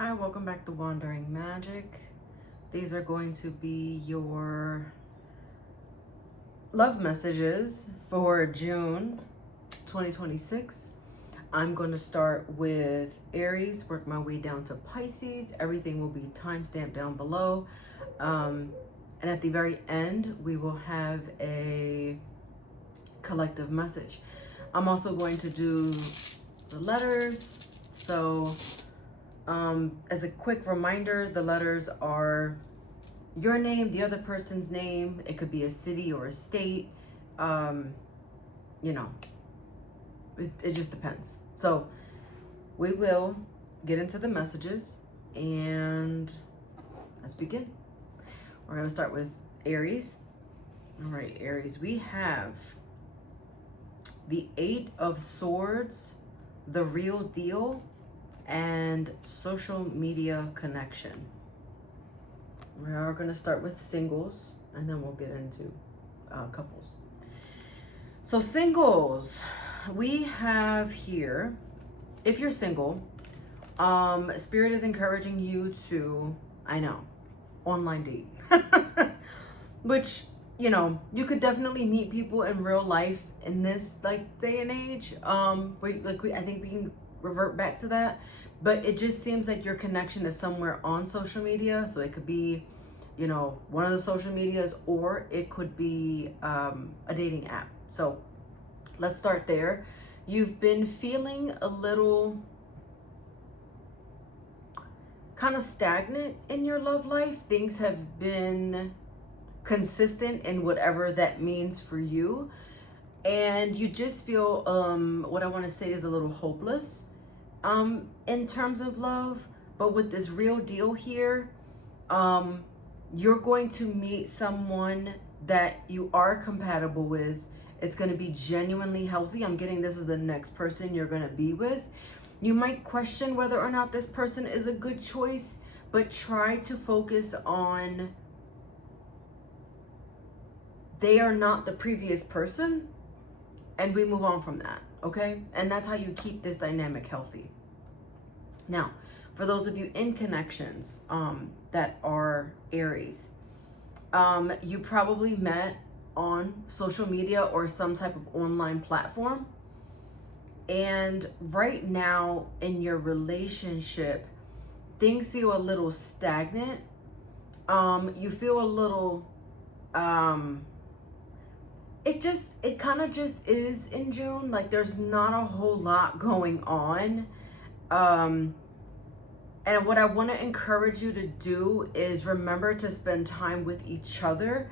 Hi, welcome back to Wandering Magic. These are going to be your love messages for June 2026. I'm going to start with Aries, work my way down to Pisces. Everything will be timestamped down below. And at the very end, we will have a collective message. I'm also going to do the letters. So as a quick reminder, the letters are your name, the other person's name. It could be a city or a state. You know, it just depends. So we will get into the messages and let's begin. We're going to start with Aries. All right, Aries, we have the 8 of Swords, the real deal, and social media connection. We are going to start with singles and then we'll get into couples. So singles, we have here, if you're single, Spirit is encouraging you to, I know, online date. Which, you know, you could definitely meet people in real life in this like day and age. I think we can revert back to that, but it just seems like your connection is somewhere on social media. So it could be, you know, one of the social medias, or it could be a dating app. So let's start there. You've been feeling a little kind of stagnant in your love life. Things have been consistent in whatever that means for you, and you just feel what I want to say is a little hopeless in terms of love. But with this real deal here, you're going to meet someone that you are compatible with. It's going to be genuinely healthy. I'm getting this is the next person you're going to be with. You might question whether or not this person is a good choice, but try to focus on they are not the previous person, and we move on from that, okay? And that's how you keep this dynamic healthy. Now, for those of you in connections that are Aries, you probably met on social media or some type of online platform. And right now in your relationship, things feel a little stagnant. You feel a little, it kind of just is in June. Like there's not a whole lot going on. And what I want to encourage you to do is remember to spend time with each other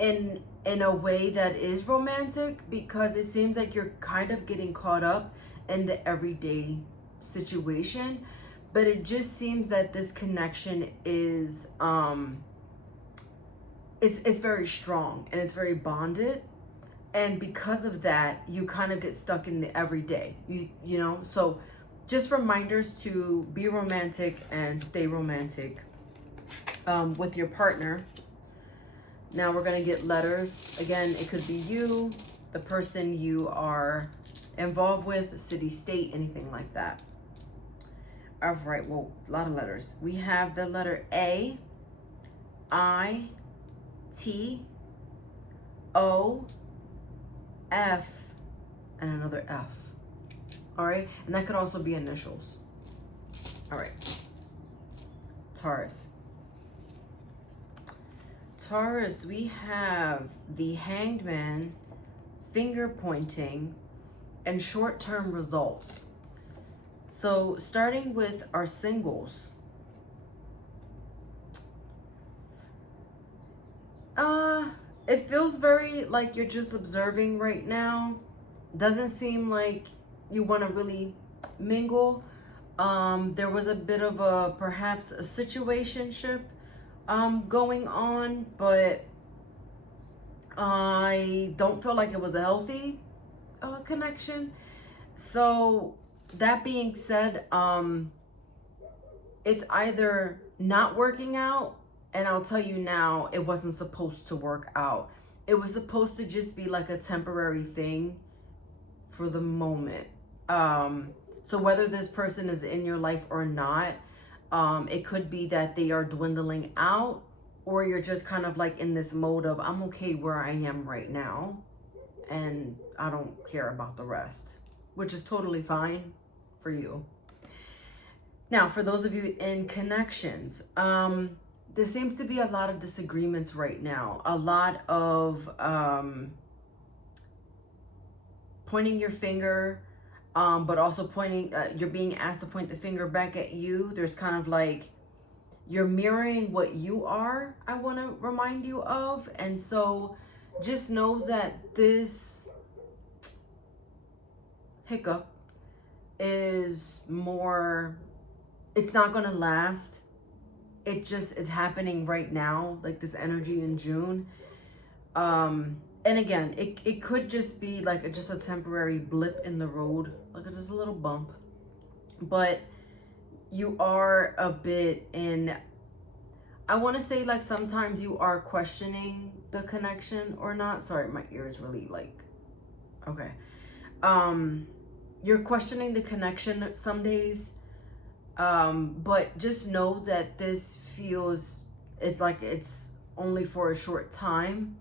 in a way that is romantic, because it seems like you're kind of getting caught up in the everyday situation. But it just seems that this connection is it's very strong and it's very bonded, and because of that you kind of get stuck in the everyday, you know. So just reminders to be romantic and stay romantic with your partner. Now we're going to get letters. Again, it could be you, the person you are involved with, city, state, anything like that. All right, well, a lot of letters. We have the letter A, I, T, O, F, and another F. All right, and that could also be initials. All right, Taurus. Taurus, we have the Hanged Man, finger pointing, and short-term results. So starting with our singles. It feels very like you're just observing right now. Doesn't seem like you want to really mingle. There was a bit of a, perhaps a situationship going on, but I don't feel like it was a healthy connection. So that being said, it's either not working out, and I'll tell you now, it wasn't supposed to work out. It was supposed to just be like a temporary thing for the moment. So whether this person is in your life or not, It could be that they are dwindling out, or you're just kind of like in this mode of, I'm okay where I am right now and I don't care about the rest, which is totally fine for you. Now, for those of you in connections, there seems to be a lot of disagreements right now, a lot of pointing your finger, but also pointing, you're being asked to point the finger back at you. There's kind of like, you're mirroring what you are, I want to remind you of. And so just know that this hiccup is more, it's not going to last. It just is happening right now, like this energy in June. And again, it could just be like just a temporary blip in the road, like just a little bump. But you are a bit in, I want to say like sometimes you are questioning the connection or not. Sorry, my ear is really like, okay. You're questioning the connection some days. But just know that this feels, it's like it's only for a short time.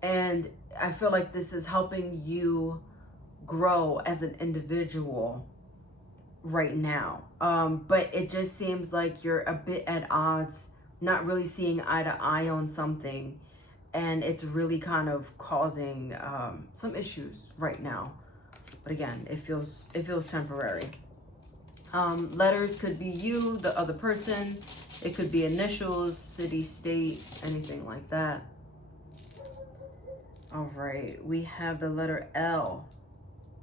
And I feel like this is helping you grow as an individual right now. But it just seems like you're a bit at odds, not really seeing eye to eye on something. And it's really kind of causing some issues right now. But again, it feels temporary. Letters could be you, the other person. It could be initials, city, state, anything like that. All right, we have the letter L,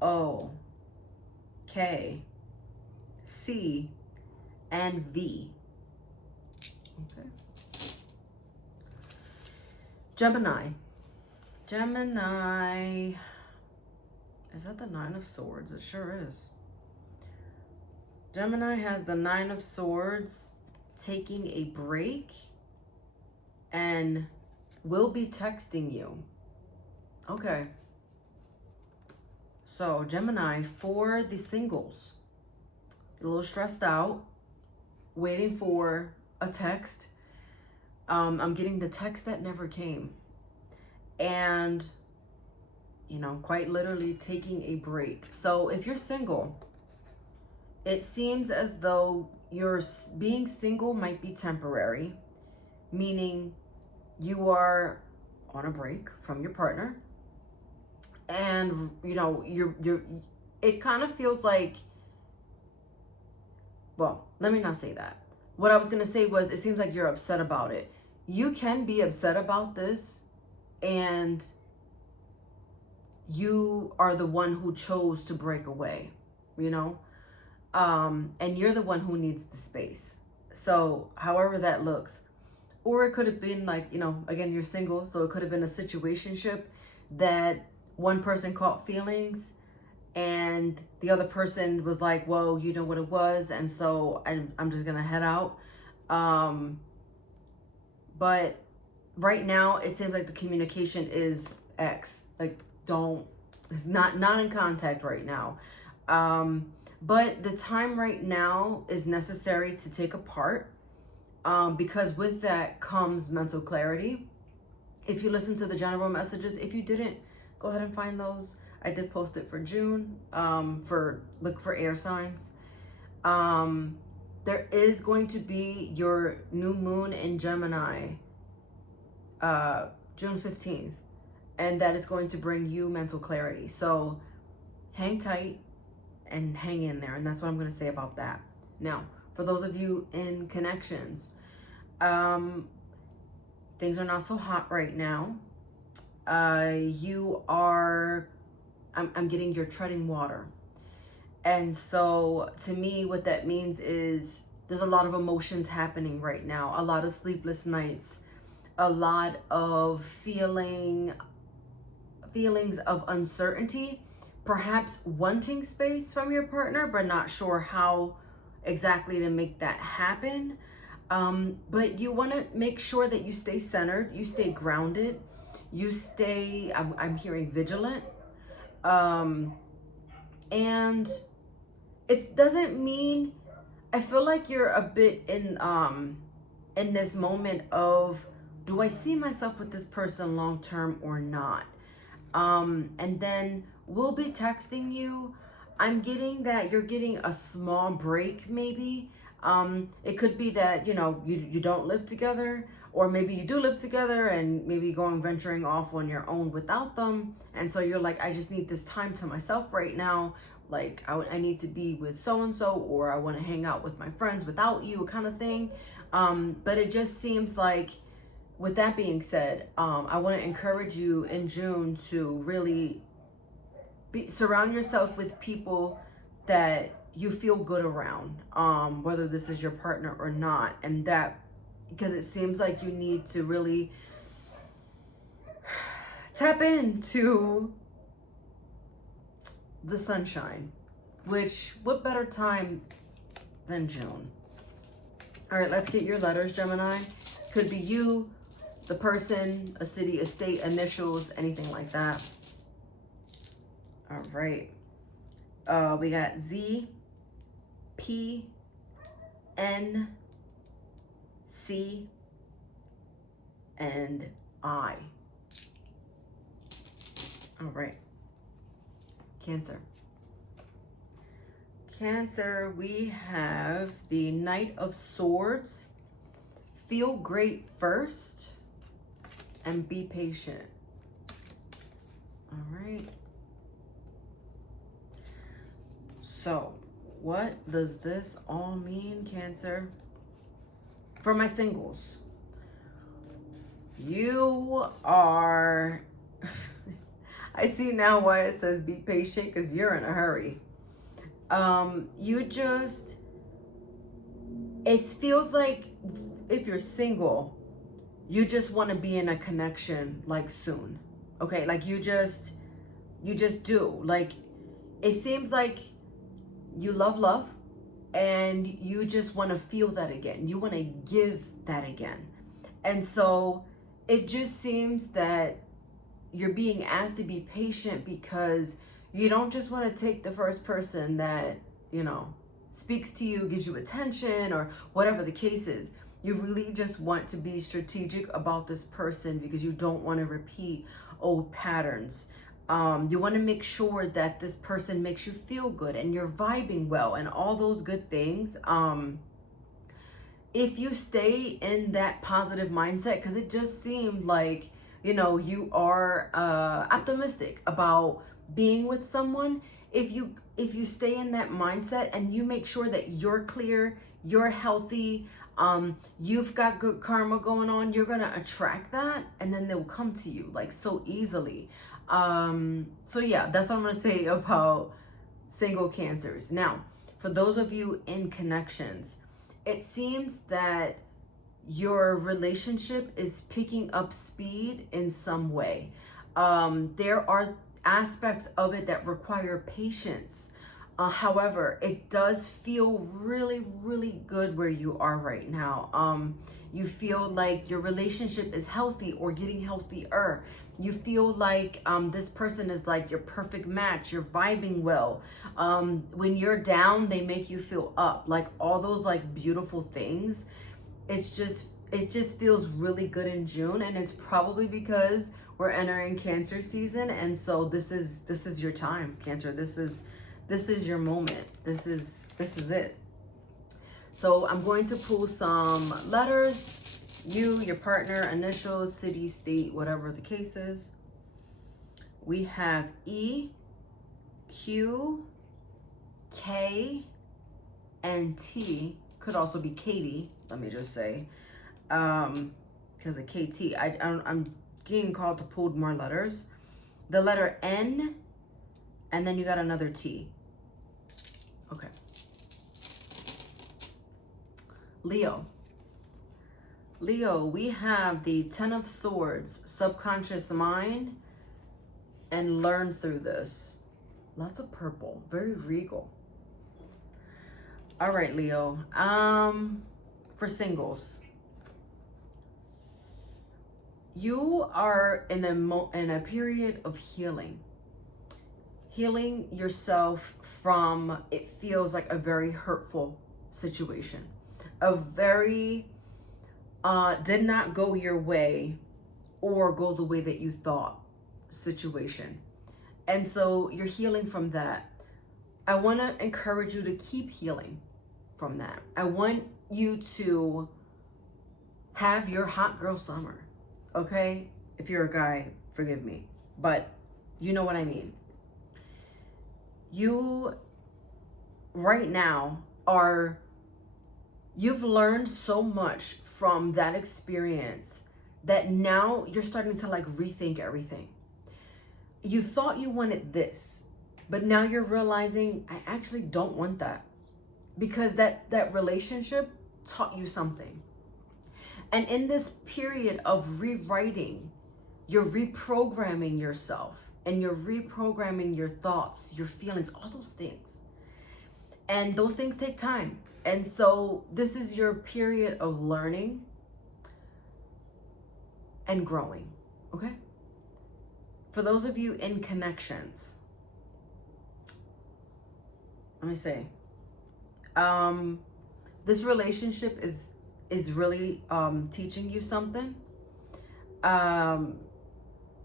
O, K, C, and V. Okay. Gemini. Gemini. Is that the Nine of Swords? It sure is. Gemini has the Nine of Swords, taking a break, and will be texting you. Okay. So Gemini, for the singles, a little stressed out, waiting for a text. I'm getting the text that never came. And, you know, quite literally taking a break. So if you're single, it seems as though your being single might be temporary, meaning you are on a break from your partner. And, you know, it kind of feels like, well, let me not say that. What I was going to say was, it seems like you're upset about it. You can be upset about this, and you are the one who chose to break away, you know? And you're the one who needs the space. So however that looks, or it could have been like, you know, again, you're single. So it could have been a situationship that one person caught feelings and the other person was like, well, you know what it was. And so I'm just going to head out. But right now it seems like the communication is X, like it's not in contact right now. But the time right now is necessary to take apart, because with that comes mental clarity. If you listen to the general messages, if you didn't, go ahead and find those. I did post it for June, look for air signs. There is going to be your new moon in Gemini, June 15th, and that is going to bring you mental clarity. So hang tight and hang in there. And that's what I'm going to say about that. Now, for those of you in connections, things are not so hot right now. I'm getting you're treading water. And so to me, what that means is there's a lot of emotions happening right now, a lot of sleepless nights, a lot of feelings of uncertainty, perhaps wanting space from your partner, but not sure how exactly to make that happen. But you want to make sure that you stay centered, you stay grounded, you stay, I'm hearing vigilant. And it doesn't mean, I feel like you're a bit in this moment of, do I see myself with this person long term or not? And then we'll be texting you. I'm getting that you're getting a small break, maybe. It could be that, you don't live together, or maybe you do live together and maybe going venturing off on your own without them. And so you're like, I just need this time to myself right now. Like I need to be with so-and-so, or I want to hang out with my friends without you, kind of thing. But it just seems like, with that being said, I want to encourage you in June to really surround yourself with people that you feel good around, whether this is your partner or not. And that, because it seems like you need to really tap into the sunshine, which, what better time than June? All right, let's get your letters, Gemini. Could be you, the person, a city, a state, initials, anything like that. All right. We got Z, P, N, C, and I. All right. Cancer. Cancer, we have the Knight of Swords. Feel great first and be patient. All right. So, what does this all mean, Cancer? For my singles, you are... I see now why it says be patient, because you're in a hurry. It feels like if you're single, you just want to be in a connection like soon. Okay, like you just do. Like, it seems like you love and you just want to feel that again. You want to give that again. And so it just seems that you're being asked to be patient, because you don't just want to take the first person that, speaks to you, gives you attention, or whatever the case is. You really just want to be strategic about this person, because you don't want to repeat old patterns. You want to make sure that this person makes you feel good and you're vibing well and all those good things. If you stay in that positive mindset, because it just seemed like, you are optimistic about being with someone. If you stay in that mindset and you make sure that you're clear, you're healthy, you've got good karma going on, you're gonna attract that, and then they'll come to you like so easily. So yeah, that's what I'm gonna say about single Cancers. Now, for those of you in connections, it seems that your relationship is picking up speed in some way. There are aspects of it that require patience. However, it does feel really, really good where you are right now. You feel like your relationship is healthy or getting healthier. You feel like this person is like your perfect match. You're vibing well. When you're down, they make you feel up. Like all those like beautiful things. It just feels really good in June, and it's probably because we're entering Cancer season, and so this is your time, Cancer. This is your moment. This is it. So I'm going to pull some letters. You, your partner, initials, city, state, whatever the case is. We have E, Q, K, and T. Could also be Katie, let me just say. Because of KT, I'm getting called to pull more letters. The letter N, and then you got another T. Okay. Leo, we have the Ten of Swords, subconscious mind, and learn through this. Lots of purple, very regal. All right, Leo. For singles, you are in a period of healing yourself from, it feels like, a very hurtful situation. A very did not go your way or go the way that you thought situation. And so you're healing from that. I want to encourage you to keep healing from that. I want you to have your hot girl summer, okay? If you're a guy, forgive me, but you know what I mean. You right now you've learned so much from that experience that now you're starting to like rethink everything. You thought you wanted this, but now you're realizing I actually don't want that, because that relationship taught you something. And in this period of rewriting, you're reprogramming yourself and you're reprogramming your thoughts, your feelings, all those things. And those things take time. And so this is your period of learning and growing, okay? For those of you in connections, let me say, this relationship is really teaching you something.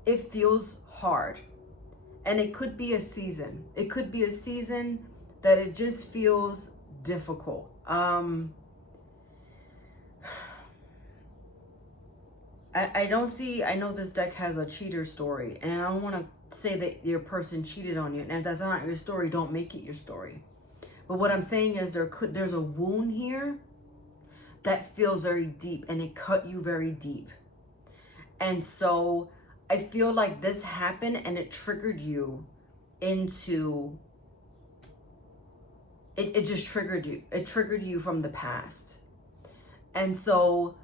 It feels hard, and it could be a season. It could be a season that it just feels difficult. I don't see, I know this deck has a cheater story, and I don't want to say that your person cheated on you. And if that's not your story, don't make it your story. But what I'm saying is there's a wound here that feels very deep, and it cut you very deep. And so I feel like this happened and it triggered you into, it just triggered you. It triggered you from the past. And so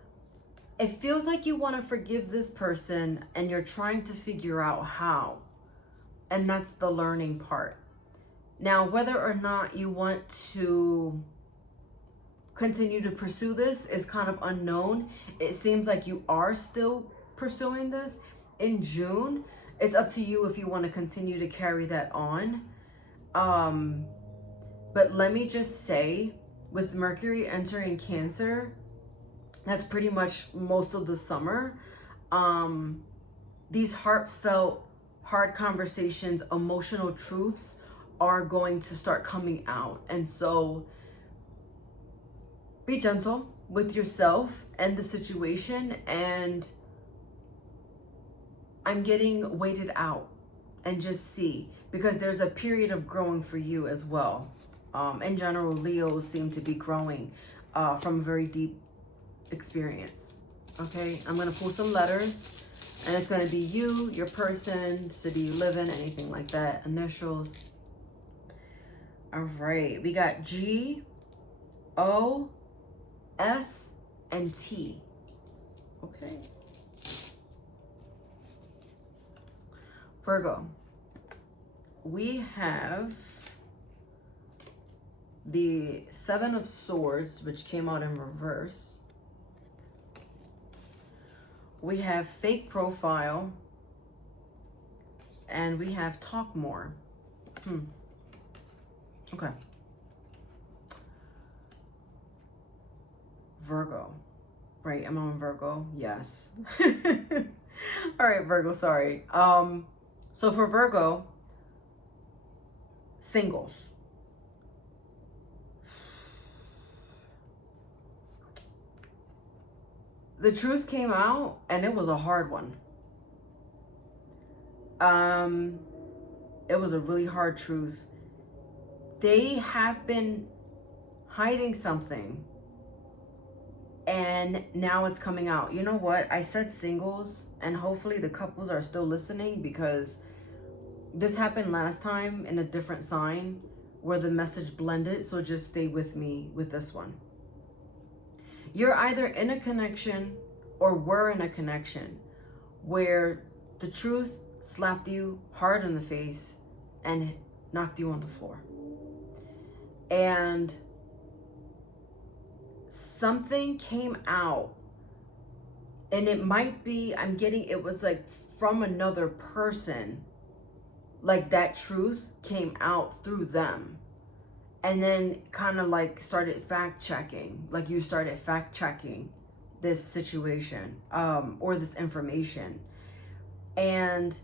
it feels like you want to forgive this person and you're trying to figure out how. And that's the learning part. Now, whether or not you want to continue to pursue this is kind of unknown. It seems like you are still pursuing this in June. It's up to you if you want to continue to carry that on. But let me just say, with Mercury entering Cancer, that's pretty much most of the summer. These heartfelt, hard conversations, emotional truths are going to start coming out. And so be gentle with yourself and the situation. And I'm getting waited out and just see, because there's a period of growing for you as well. In general, Leos seem to be growing from a very deep experience. Okay, I'm going to pull some letters, and it's going to be you, your person, city you live in, anything like that, initials. All right, we got G, O, S, and T. Okay. Virgo, we have the Seven of Swords, which came out in reverse. We have Fake Profile, and we have Talk More. Okay. Virgo. Right, I'm on Virgo. Yes. All right, Virgo, sorry. So for Virgo, singles. The truth came out, and it was a hard one. It was a really hard truth. They have been hiding something, and now it's coming out. You know what? I said singles, and hopefully the couples are still listening, because this happened last time in a different sign where the message blended. So just stay with me with this one. You're either in a connection or were in a connection where the truth slapped you hard in the face and knocked you on the floor. And something came out, and it might be, it was like from another person, like that truth came out through them. and then kind of like started fact checking, like you started fact checking this situation, or this information. And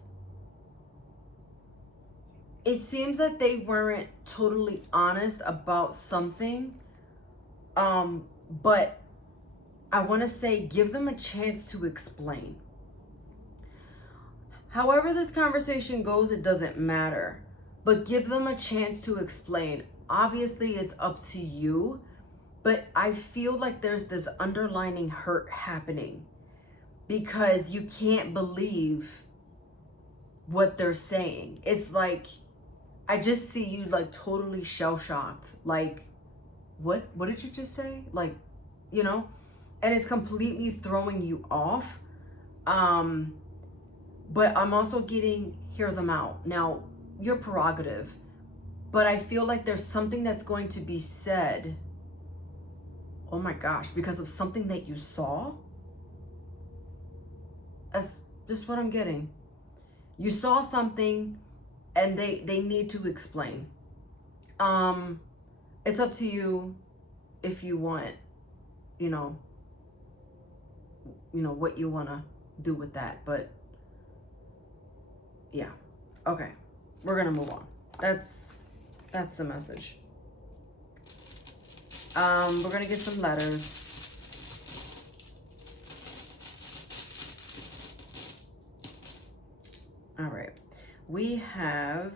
it seems that they weren't totally honest about something. But I want to say, give them a chance to explain. However this conversation goes, it doesn't matter. But give them a chance to explain. Obviously, it's up to you. But I feel like there's this underlining hurt happening. Because you can't believe what they're saying. It's like, I just see you like totally shell-shocked. Like, what did you just say? Like, you know? And it's completely throwing you off. But I'm also getting, hear them out. Now, your prerogative. But I feel like there's something that's going to be said. Oh my gosh, because of something that you saw? That's just what I'm getting. You saw something and they need to explain. It's up to you if you want, you know what you want to do with that. But yeah, okay, we're gonna move on. That's the message. We're gonna get some letters. All right, we have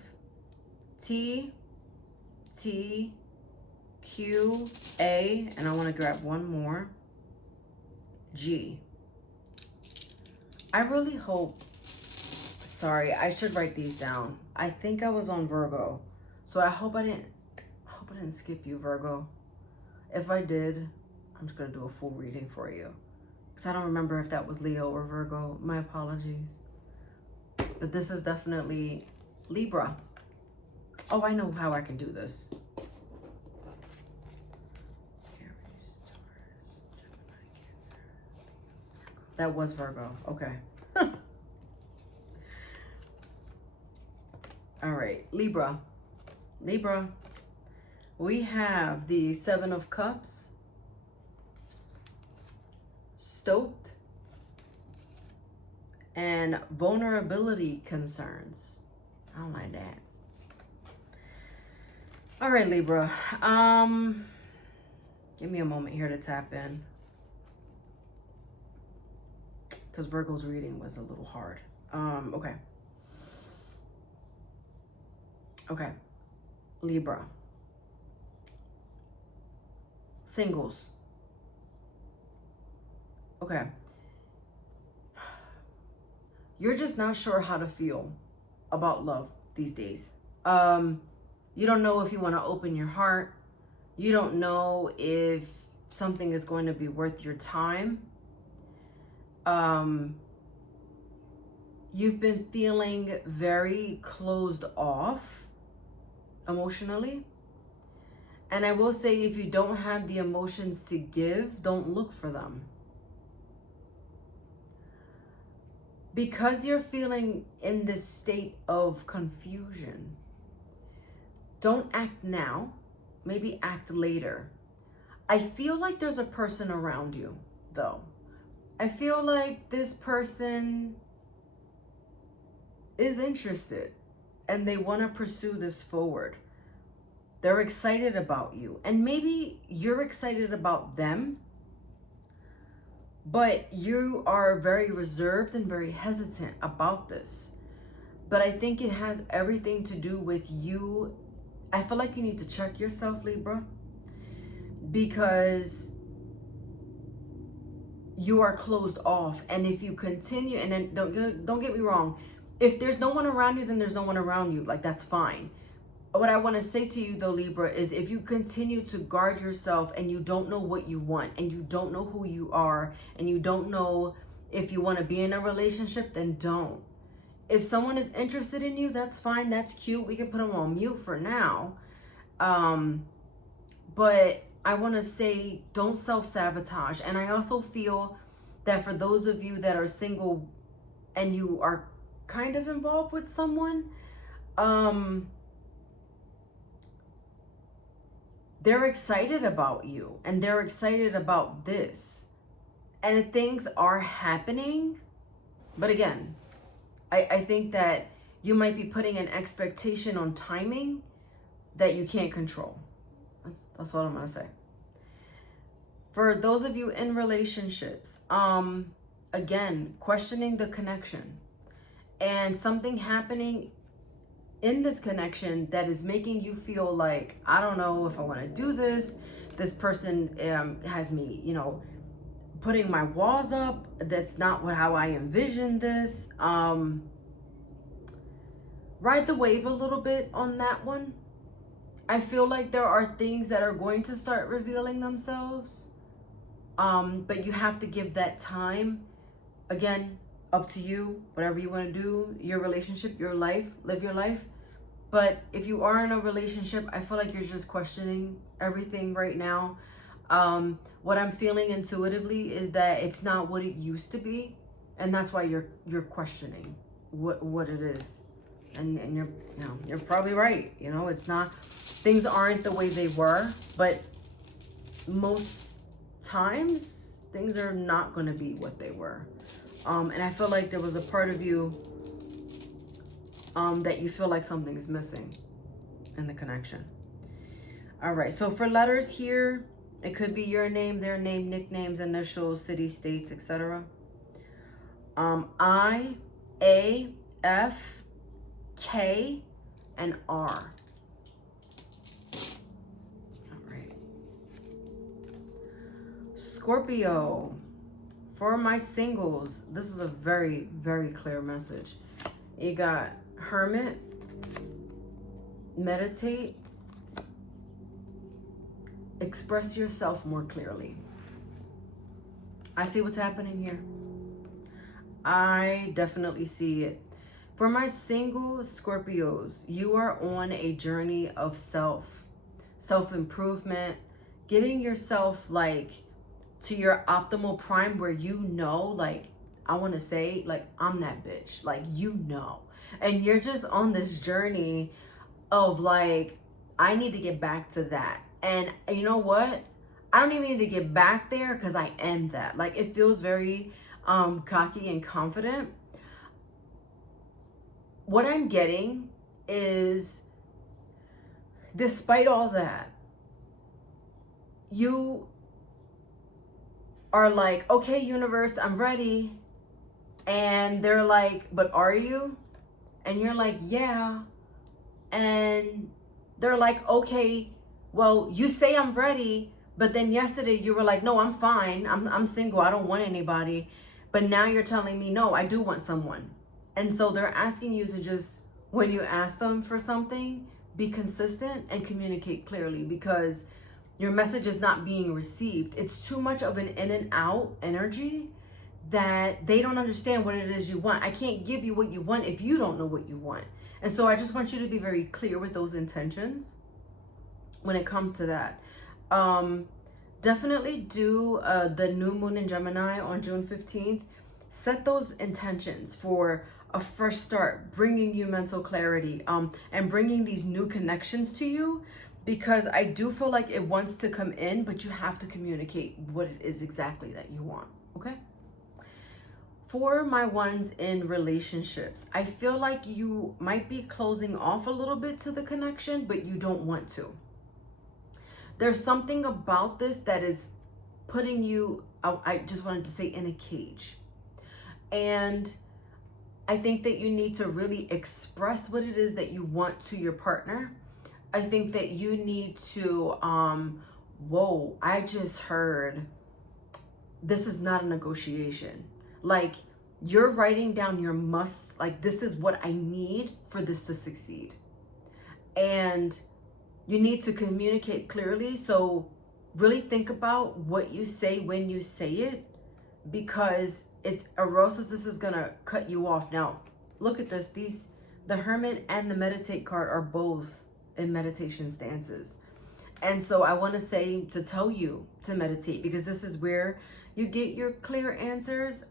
T, Q, A, and I want to grab one more, G. I really hope, sorry, I should write these down. I think I was on Virgo, so I hope I didn't skip you, Virgo. If I did, I'm just gonna do a full reading for you, because I don't remember if that was Leo or Virgo. My apologies. But this is definitely Libra. Oh, I know how I can do this. Aries, Taurus, Gemini, Cancer. That was Virgo. Okay. All right, Libra. Libra. We have the Seven of Cups. Stoked. And vulnerability concerns. I don't like that. All right, Libra. Give me a moment here to tap in, because Virgo's reading was a little hard. Okay. Okay. Libra. Singles. Okay. You're just not sure how to feel about love these days. You don't know if you want to open your heart. You don't know if something is going to be worth your time. You've been feeling very closed off emotionally. And I will say, if you don't have the emotions to give, don't look for them. Because you're feeling in this state of confusion, don't act now, maybe act later. I feel like there's a person around you, though. I feel like this person is interested and they want to pursue this forward. They're excited about you, and maybe you're excited about them, but you are very reserved and very hesitant about this. But I think it has everything to do with you. I feel like you need to check yourself, Libra, because you are closed off. And if you continue, and then don't get me wrong, if there's no one around you, then there's no one around you. Like, that's fine. What I want to say to you, though, Libra, is if you continue to guard yourself and you don't know what you want, and you don't know who you are, and you don't know if you want to be in a relationship, then don't. If someone is interested in you, that's fine. That's cute. We can put them on mute for now. But I want to say, don't self-sabotage. And I also feel that for those of you that are single and you are kind of involved with someone, they're excited about you and they're excited about this. And things are happening. But again, I think that you might be putting an expectation on timing that you can't control. That's what I'm going to say. For those of you in relationships, again, questioning the connection and something happening in this connection that is making you feel like, I don't know if I want to do this. This person has me, putting my walls up. That's not how I envisioned this. Ride the wave a little bit on that one. I feel like there are things that are going to start revealing themselves. But you have to give that time. Again, up to you, whatever you want to do, your relationship, your life, live your life. But if you are in a relationship, I feel like you're just questioning everything right now. What I'm feeling intuitively is that it's not what it used to be, and that's why you're questioning what it is. And you're probably right. It's not, things aren't the way they were, but most times things are not going to be what they were. And I feel like there was a part of you that you feel like something is missing in the connection. All right, so for letters here, it could be your name, their name, nicknames, initials, city, states, etc. I, A, F, K, and R. All right. Scorpio, for my singles, this is a very, very clear message. You got Hermit, meditate, express yourself more clearly. I see what's happening here. I definitely see it. For my single Scorpios, you are on a journey of self-improvement, getting yourself to your optimal prime where I want to say I'm that bitch, and you're just on this journey of I need to get back to that. And you know what? I don't even need to get back there because I am that. It feels very cocky and confident. What I'm getting is, despite all that, you are okay, universe, I'm ready. And they're but are you? And you're yeah. And they're okay, well, you say I'm ready, but then yesterday you were no, I'm fine. I'm single. I don't want anybody. But now you're telling me, no, I do want someone. And so they're asking you to just, when you ask them for something, be consistent and communicate clearly, because your message is not being received. It's too much of an in and out energy that they don't understand what it is you want. I can't give you what you want if you don't know what you want. And so I just want you to be very clear with those intentions when it comes to that. Definitely do the new moon in Gemini on June 15th. Set those intentions for a fresh start, bringing you mental clarity, and bringing these new connections to you, because I do feel like it wants to come in, but you have to communicate what it is exactly that you want, okay? For my ones in relationships, I feel like you might be closing off a little bit to the connection, but you don't want to. There's something about this that is putting you, I just wanted to say, in a cage. And I think that you need to really express what it is that you want to your partner. I think that you need to, whoa, I just heard this is not a negotiation. You're writing down your musts, this is what I need for this to succeed. And you need to communicate clearly. So really think about what you say when you say it, because it's Erosis, this is gonna cut you off. Now, look at this. The Hermit and the Meditate card are both in meditation stances. And so I want to say, to tell you to meditate, because this is where you get your clear answers.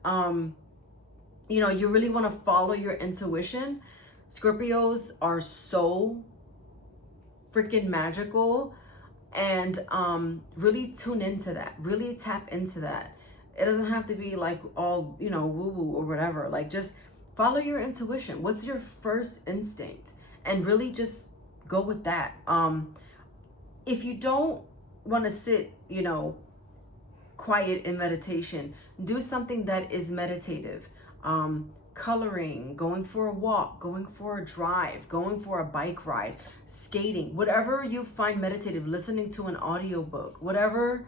You really want to follow your intuition. Scorpios are so freaking magical, And really tune into that, really tap into that. It doesn't have to be like all, you know, woo-woo or whatever. Like, just follow your intuition. What's your first instinct? And really just go with that. If you don't want to sit, you know, quiet in meditation, do something that is meditative. Coloring, going for a walk, going for a drive, going for a bike ride, skating, whatever you find meditative, listening to an audiobook, whatever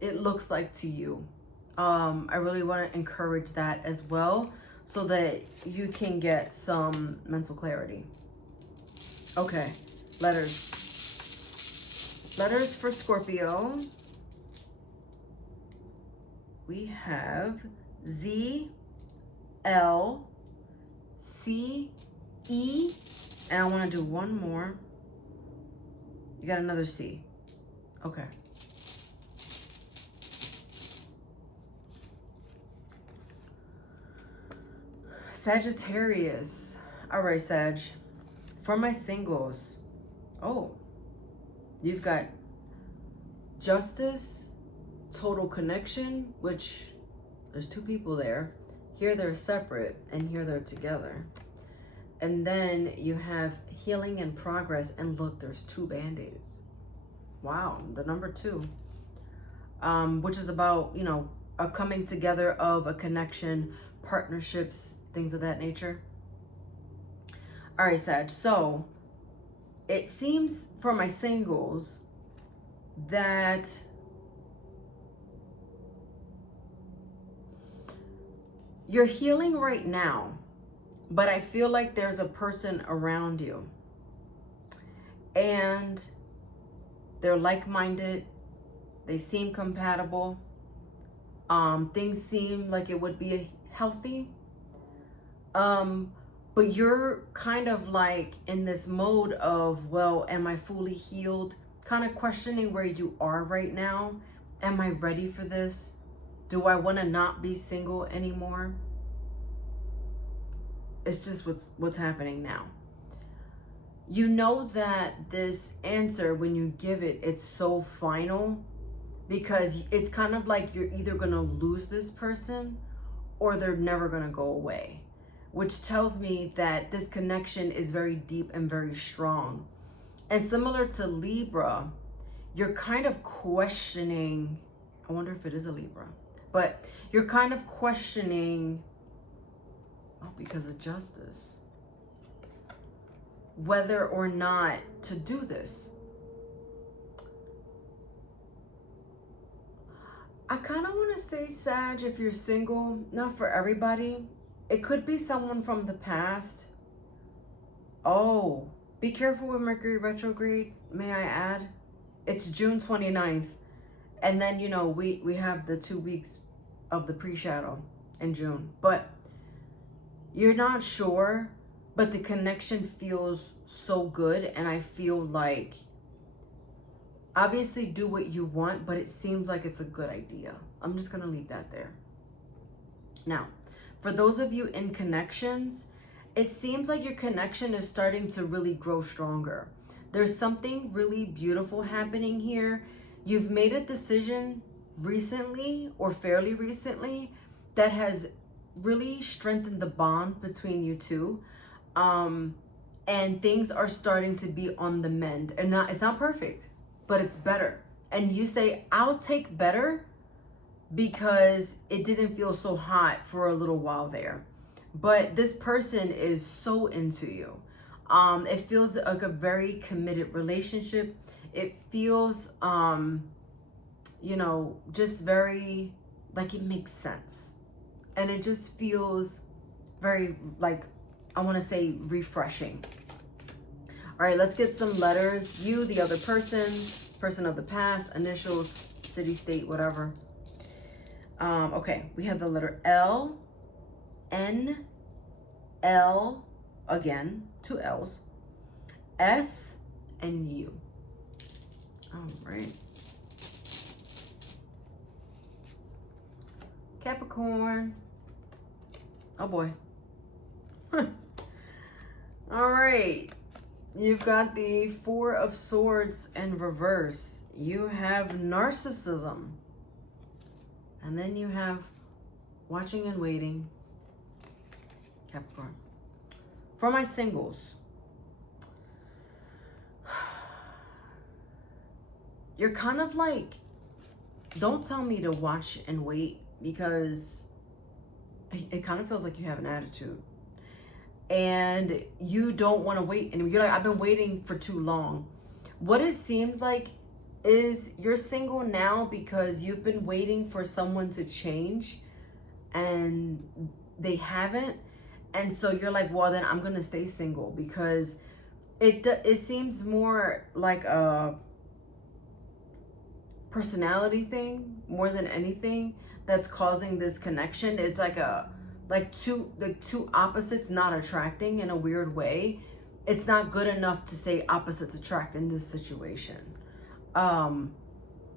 it looks like to you. I really want to encourage that as well, so that you can get some mental clarity. Okay, letters. Letters for Scorpio. We have Z, L, C, E, and I want to do one more. You got another C. Okay. Sagittarius. All right, Sag. For my singles, oh, you've got Justice, Total Connection, which there's two people there. Here they're separate, and here they're together. And then you have Healing and Progress, and look, there's two band-aids. Wow, the number 2, which is about, you know, a coming together of a connection, partnerships, things of that nature. All right, Sag. So it seems for my singles that you're healing right now, but I feel like there's a person around you and they're like-minded. They seem compatible. Things seem like it would be healthy. But you're kind of like in this mode of, well, am I fully healed? Kind of questioning where you are right now. Am I ready for this? Do I want to not be single anymore? It's just what's happening now. You know that this answer, when you give it, it's so final, because it's kind of like you're either going to lose this person or they're never going to go away, which tells me that this connection is very deep and very strong. And similar to Libra, you're kind of questioning, I wonder if it is a Libra, but you're kind of questioning, oh, because of Justice, whether or not to do this. I kind of want to say, Sag, if you're single, not for everybody. It could be someone from the past. Oh, be careful with Mercury retrograde, may I add. It's June 29th. And then, you know, we have the 2 weeks of the pre-shadow in June. But you're not sure, but the connection feels so good. And I feel like, obviously do what you want, but it seems like it's a good idea. I'm just going to leave that there. Now, for those of you in connections, it seems like your connection is starting to really grow stronger. There's something really beautiful happening here. You've made a decision recently or fairly recently that has really strengthened the bond between you two. And things are starting to be on the mend. And it's not perfect, but it's better. And you say, I'll take better, because it didn't feel so hot for a little while there. But this person is so into you. It feels like a very committed relationship. It feels, you know, just very, like it makes sense. And it just feels very, like, I want to say refreshing. All right, let's get some letters. You, the other person, person of the past, initials, city, state, whatever. Okay, we have the letter L, N, L, again, 2 L's, S, and U. All right. Capricorn. Oh boy. All right. You've got the 4 of Swords in reverse. you have narcissism. And then you have watching and waiting, Capricorn. For my singles, you're kind of like, don't tell me to watch and wait, because it kind of feels like you have an attitude. And you don't want to wait. And you're like, I've been waiting for too long. What it seems like is you're single now because you've been waiting for someone to change and they haven't. And so you're like, well, then I'm going to stay single, because it seems more like a personality thing more than anything that's causing this connection. It's like two opposites not attracting in a weird way. It's not good enough to say opposites attract in this situation.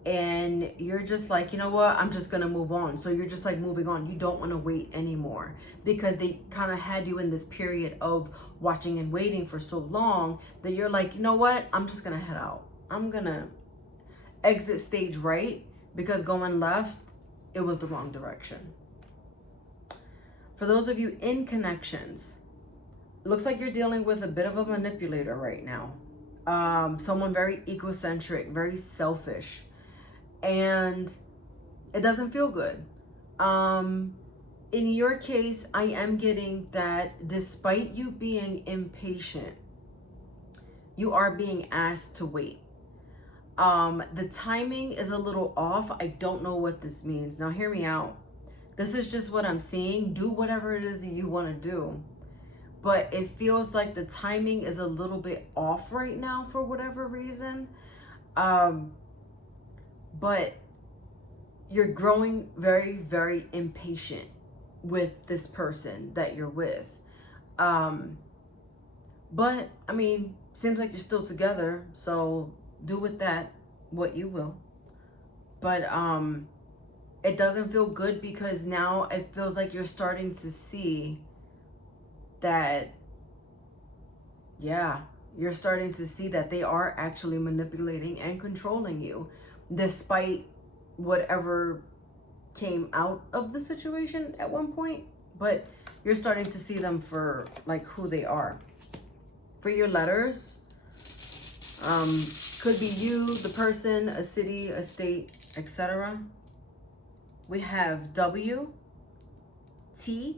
And you're just like, you know what, I'm just gonna move on. So you're just like moving on. You don't want to wait anymore, because they kind of had you in this period of watching and waiting for so long that you're like, you know what, I'm just gonna head out. I'm gonna exit stage right, because going left, it was the wrong direction. For those of you in connections, it looks like you're dealing with a bit of a manipulator right now. Someone very egocentric, very selfish, and it doesn't feel good. In your case, I am getting that despite you being impatient, you are being asked to wait. The timing is a little off. I don't know what this means. Now hear me out. This is just what I'm seeing. Do whatever it is that you want to do. But it feels like the timing is a little bit off right now for whatever reason. But you're growing very, very impatient with this person that you're with. But, I mean, seems like you're still together. So do with that what you will. But it doesn't feel good, because now it feels like you're starting to see that, you're starting to see that they are actually manipulating and controlling you, despite whatever came out of the situation at one point. But you're starting to see them for like who they are. For your letters, could be you, the person, a city, a state, etc. We have W, T,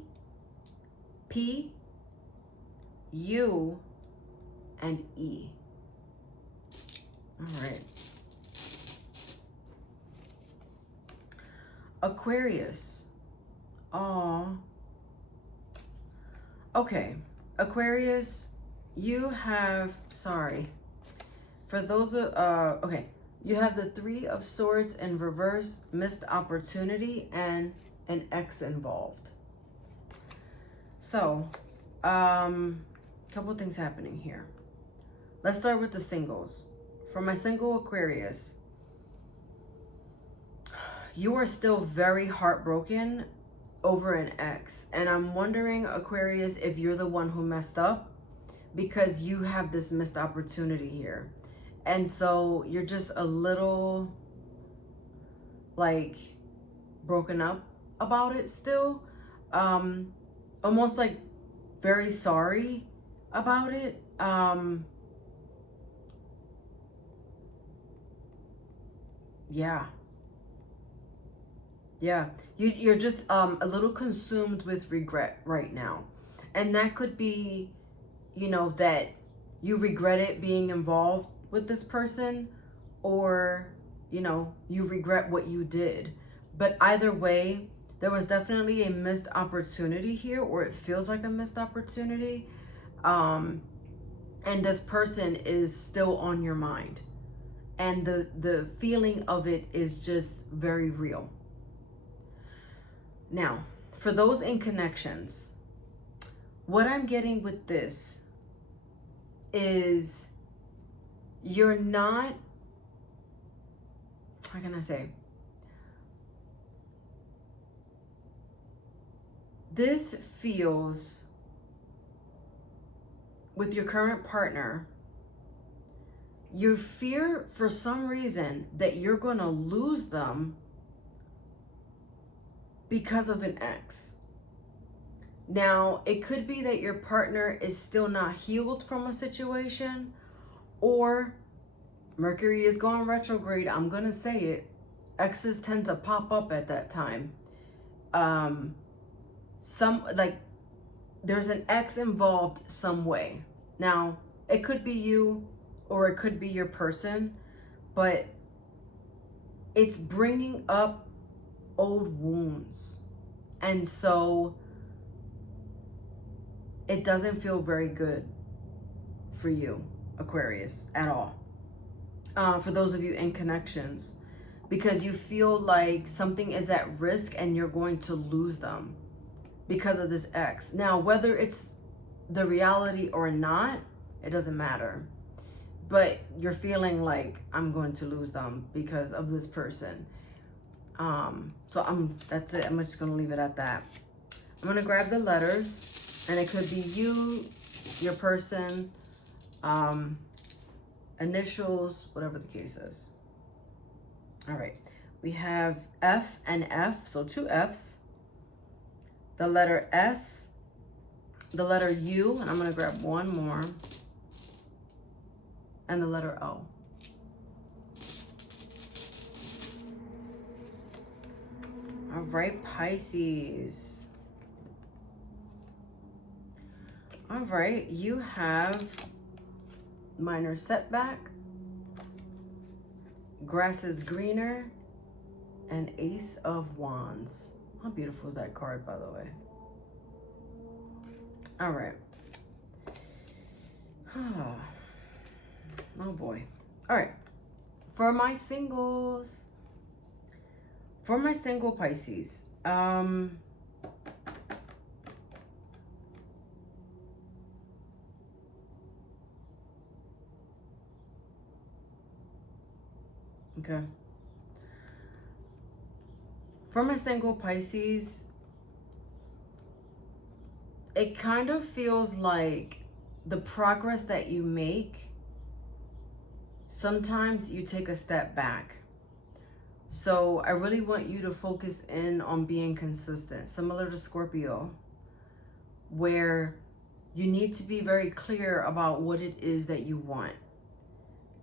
P, U, and E. All right. Aquarius. Oh. Okay. Aquarius, you have, sorry. For those okay. You have the Three of Swords in reverse, missed opportunity, and an ex involved. So, couple things happening here. Let's start with the singles. For my single Aquarius, you are still very heartbroken over an ex. And I'm wondering, Aquarius, if you're the one who messed up, because you have this missed opportunity here. And so you're just a little like broken up about it still. Almost like very sorry about it. Yeah. You're just a little consumed with regret right now. And that could be, you know, that you regretted being involved with this person, or, you know, you regret what you did. But either way, there was definitely a missed opportunity here, or it feels like a missed opportunity. And this person is still on your mind. And the feeling of it is just very real. Now, for those in connections, what I'm getting with this is you're not, how can I say? This feels, with your current partner, You fear for some reason that you're going to lose them because of an ex. Now, it could be that your partner is still not healed from a situation, or Mercury is going retrograde. I'm going to say it. Exes tend to pop up at that time. There's an ex involved some way. Now, it could be you or it could be your person, but it's bringing up old wounds. And so it doesn't feel very good for you, Aquarius, at all. For those of you in connections, because you feel like something is at risk and you're going to lose them because of this ex. Now, whether it's the reality or not, it doesn't matter. But you're feeling like, I'm going to lose them because of this person. That's it. I'm just going to leave it at that. I'm going to grab the letters, and it could be you, your person, initials, whatever the case is. All right. We have F and F, so 2 Fs. The letter S, the letter U, and I'm going to grab one more, and the letter O. All right, Pisces. All right, you have minor setback, grass is greener, and Ace of Wands. How beautiful is that card, by the way? All right. Oh boy. All right. For my single Pisces, okay. For my single Pisces, it kind of feels like the progress that you make, sometimes you take a step back. So I really want you to focus in on being consistent, similar to Scorpio, where you need to be very clear about what it is that you want.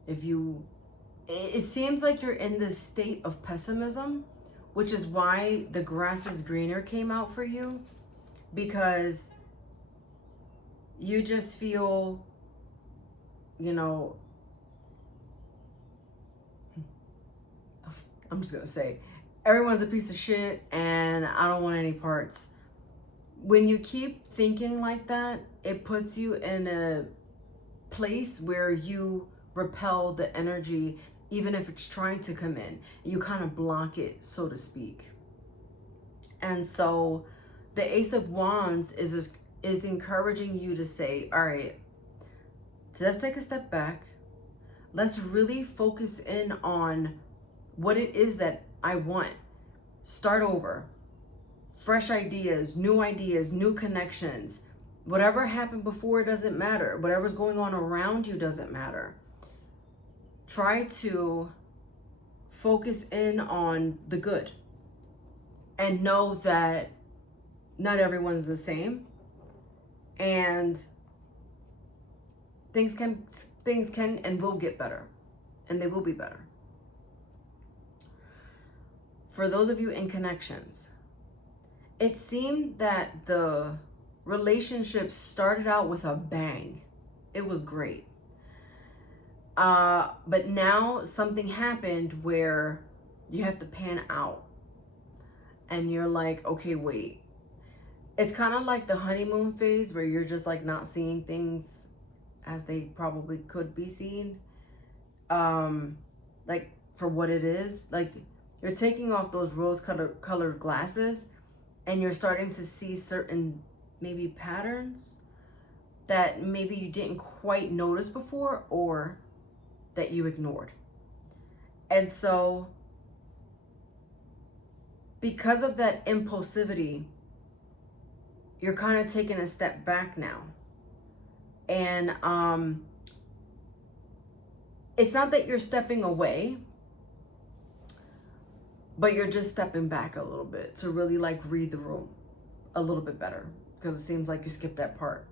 It seems like you're in this state of pessimism, which is why the grass is greener came out for you, because you just feel, I'm just gonna say, everyone's a piece of shit and I don't want any parts. When you keep thinking like that, it puts you in a place where you repel the energy, even if it's trying to come in. You kind of block it, so to speak. And so the Ace of Wands is encouraging you to say, all right, so let's take a step back. Let's really focus in on what it is that I want. Start over. Fresh ideas, new connections. Whatever happened before doesn't matter. Whatever's going on around you doesn't matter. Try to focus in on the good and know that not everyone's the same, and things can and will get better, and they will be better. For those of you in connections, it seemed that the relationship started out with a bang. It was great. But now something happened where you have to pan out. And you're like, okay, wait. It's kind of like the honeymoon phase where you're just like not seeing things as they probably could be seen. Like for what it is. Like you're taking off those rose-colored glasses and you're starting to see certain maybe patterns that maybe you didn't quite notice before or that you ignored. And so because of that impulsivity, you're kind of taking a step back now. And it's not that you're stepping away, but you're just stepping back a little bit to really like read the room a little bit better, because it seems like you skipped that part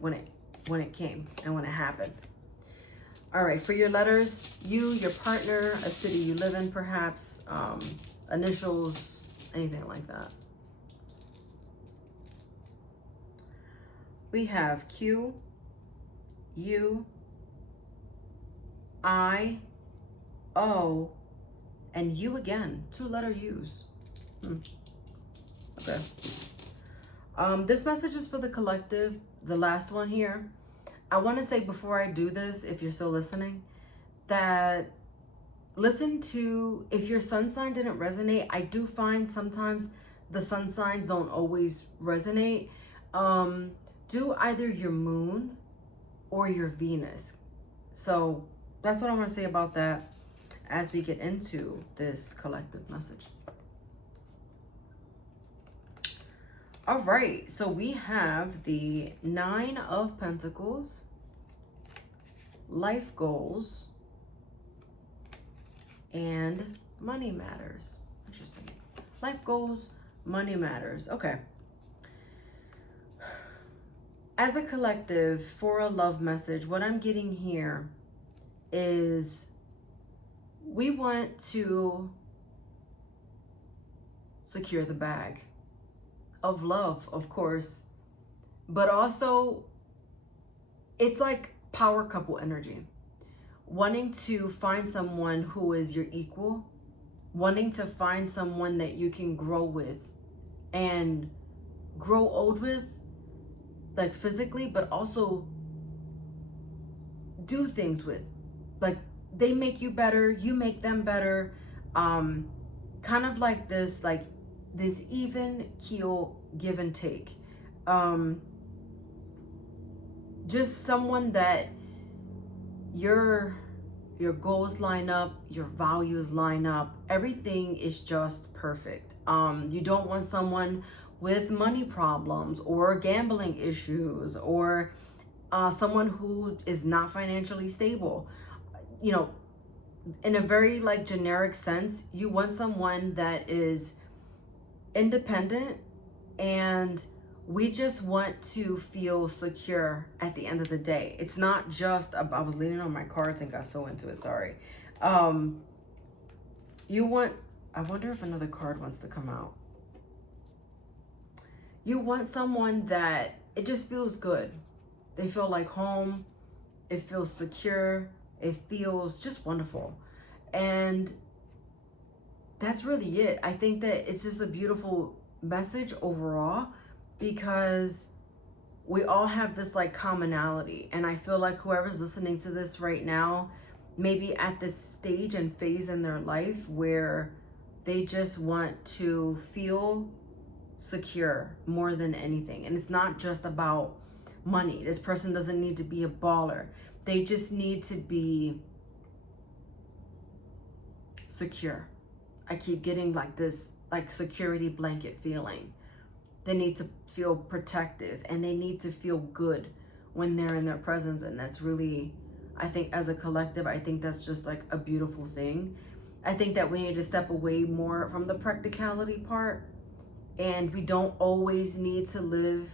when it came and when it happened. All right, for your letters, you, your partner, a city you live in perhaps, initials, anything like that. We have Q, U, I, O, and U again. 2-letter U's. Okay. This message is for the collective, the last one here. I want to say before I do this, if you're still listening, that listen to, if your sun sign didn't resonate, I do find sometimes the sun signs don't always resonate. Do either your moon or your Venus. So that's what I want to say about that as we get into this collective message. All right, so we have the 9 of Pentacles, life goals, and money matters. Interesting. Life goals, money matters. Okay. As a collective, for a love message, what I'm getting here is we want to secure the bag of love, of course, but also it's like power couple energy, wanting to find someone who is your equal, wanting to find someone that you can grow with and grow old with, like physically, but also do things with, like they make you better, you make them better, kind of like this, like this even keel give and take. Just someone that your goals line up, your values line up, everything is just perfect. You don't want someone with money problems or gambling issues, or someone who is not financially stable. You know, in a very like generic sense, you want someone that is independent, and we just want to feel secure at the end of the day. It's not just I was leaning on my cards and got so into it, sorry. You want, I wonder if another card wants to come out. You want someone that it just feels good. They feel like home. It feels secure. It feels just wonderful. And that's really it. I think that it's just a beautiful message overall, because we all have this like commonality. And I feel like whoever's listening to this right now, maybe at this stage and phase in their life where they just want to feel secure more than anything. And it's not just about money. This person doesn't need to be a baller. They just need to be secure. I keep getting like this like security blanket feeling. They need to feel protective, and they need to feel good when they're in their presence. And that's really, I think as a collective, I think that's just like a beautiful thing. I think that we need to step away more from the practicality part, and we don't always need to live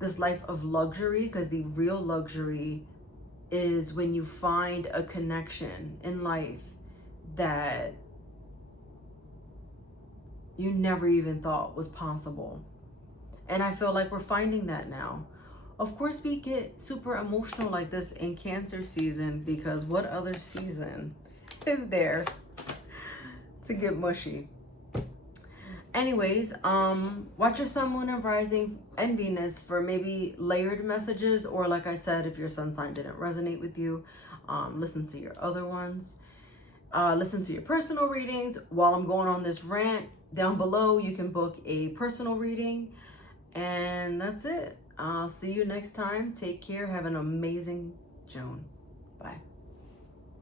this life of luxury, because the real luxury is when you find a connection in life that you never even thought was possible. And I feel like we're finding that now. Of course, we get super emotional like this in Cancer season, because what other season is there to get mushy? Anyways, watch your sun, moon, and rising and Venus for maybe layered messages, or like I said, if your sun sign didn't resonate with you, listen to your other ones. Listen to your personal readings. While I'm going on this rant, down below you can book a personal reading. And that's it. I'll see you next time. Take care. Have an amazing June. Bye.